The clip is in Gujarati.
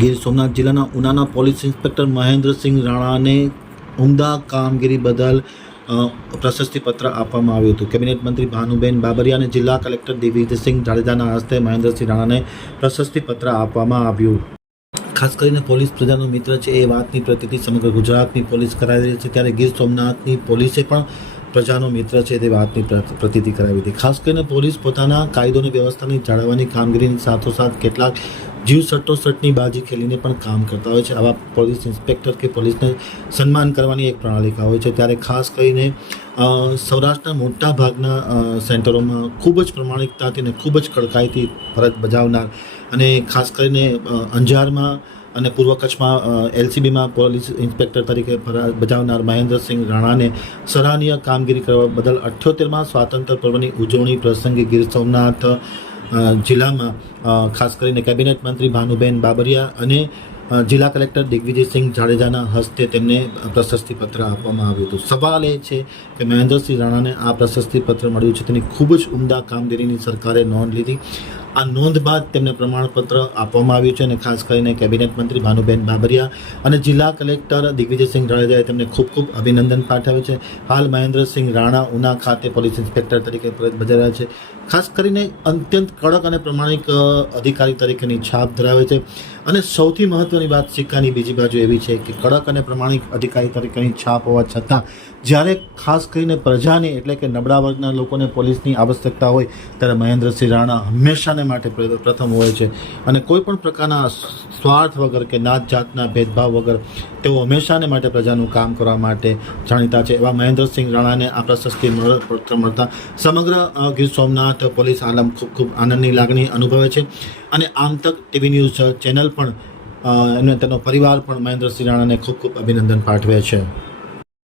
ગીર સોમનાથ જિલ્લાના ઉનાના પોલીસ ઇન્સ્પેક્ટર મહેન્દ્રસિંહ રાણાને ઉમદા કામગીરી બદલ પ્રશસ્તિપત્ર આપવામાં આવ્યું હતું. કેબિનેટ મંત્રી ભાનુબેન બાબરિયા અને જિલ્લા કલેક્ટર દિગ્વિજયસિંહ જાડેજાના હસ્તે મહેન્દ્રસિંહ રાણાને પ્રશસ્તિપત્ર આપવામાં આવ્યું. ખાસ કરીને પોલીસ પ્રજાનો મિત્ર છે એ વાતની પ્રતિતિ સમગ્ર ગુજરાતની પોલીસ કરાવી રહી છે. ત્યારે ગીર સોમનાથની પોલીસે પણ પ્રજાનો મિત્ર છે તે વાતની પ્રતિતિ કરાવી હતી. ખાસ કરીને પોલીસ પોતાના કાયદોની વ્યવસ્થાની જાળવવાની કામગીરીની સાથોસાથ કેટલાક જીવ સટ્ટોસટ્ટની બાજી ખેલીને પણ કામ કરતા હોય છે. આવા પોલીસ ઇન્સ્પેક્ટર કે પોલીસને સન્માન કરવાની એક પ્રણાલિકા હોય છે. ત્યારે ખાસ કરીને સૌરાષ્ટ્રના મોટા ભાગના સેન્ટરોમાં ખૂબ જ પ્રમાણિકતાથી અને ખૂબ જ કડકાઈથી ફરજ બજાવનાર અને ખાસ કરીને અંજારમાં અને પૂર્વ કચ્છમાં એલસીબીમાં પોલીસ ઇન્સ્પેક્ટર તરીકે ફરજ બજાવનાર મહેન્દ્રસિંહ રાણાને સરાહનીય કામગીરી કરવા બદલ અઠ્યોતેરમાં સ્વાતંત્ર્ય પર્વની ઉજવણી પ્રસંગે ગીર સોમનાથ જિલ્લામાં ખાસ કરીને કેબિનેટ મંત્રી ભાનુબેન બાબરિયા અને જિલ્લા કલેક્ટર દિગ્વિજયસિંહ જાડેજાના હસ્તે તેમને પ્રશસ્તિપત્ર આપવામાં આવ્યું હતું. સવાલ એ છે કે મહેન્દ્રસિંહ રાણાને આ પ્રશસ્તિપત્ર મળ્યું છે. તેની ખૂબ જ ઉમદા કામગીરીની સરકારે નોંધ લીધી. આ નોંધ બાદ તેમને પ્રમાણપત્ર આપવામાં આવ્યું છે અને ખાસ કરીને કેબિનેટ મંત્રી ભાનુબેન બાબરિયા અને જિલ્લા કલેક્ટર દિગ્વિજયસિંહ જાડેજાએ તેમને ખૂબ ખૂબ અભિનંદન પાઠવ્યું છે. હાલ મહેન્દ્રસિંહ રાણા ઉના ખાતે પોલીસ ઇન્સ્પેક્ટર તરીકે ફરજ બજાવ્યા છે. ખાસ કરીને અત્યંત કડક અને પ્રમાણિક અધિકારી તરીકેની છાપ ધરાવે છે. અને સૌથી મહત્વની વાત સિક્કાની બીજી બાજુ એવી છે કે કડક અને પ્રમાણિક અધિકારી તરીકેની છાપ હોવા છતાં જ્યારે ખાસ કરીને પ્રજાને એટલે કે નબળા વર્ગના લોકોને પોલીસની આવશ્યકતા હોય, ત્યારે મહેન્દ્રસિંહ રાણા હંમેશાને માટે પ્રથમ હોય છે. અને કોઈ પણ પ્રકારના સ્વાર્થ વગર કે નાત જાતના ભેદભાવ વગર તેઓ હંમેશાને માટે પ્રજાનું કામ કરવા માટે જાણીતા છે. એવા મહેન્દ્રસિંહ રાણાને આ પ્રશસ્તિ પત્ર મળતા સમગ્ર ગીર સોમનાથ પોલીસ આલમ ખૂબ ખૂબ આનંદની લાગણી અનુભવે છે. અને આમ તક ટીવી ન્યૂઝ ચેનલ પણ એમને તેનો પરિવાર પણ મહેન્દ્રસિંહ રાણાને ખૂબ ખૂબ અભિનંદન પાઠવે છે.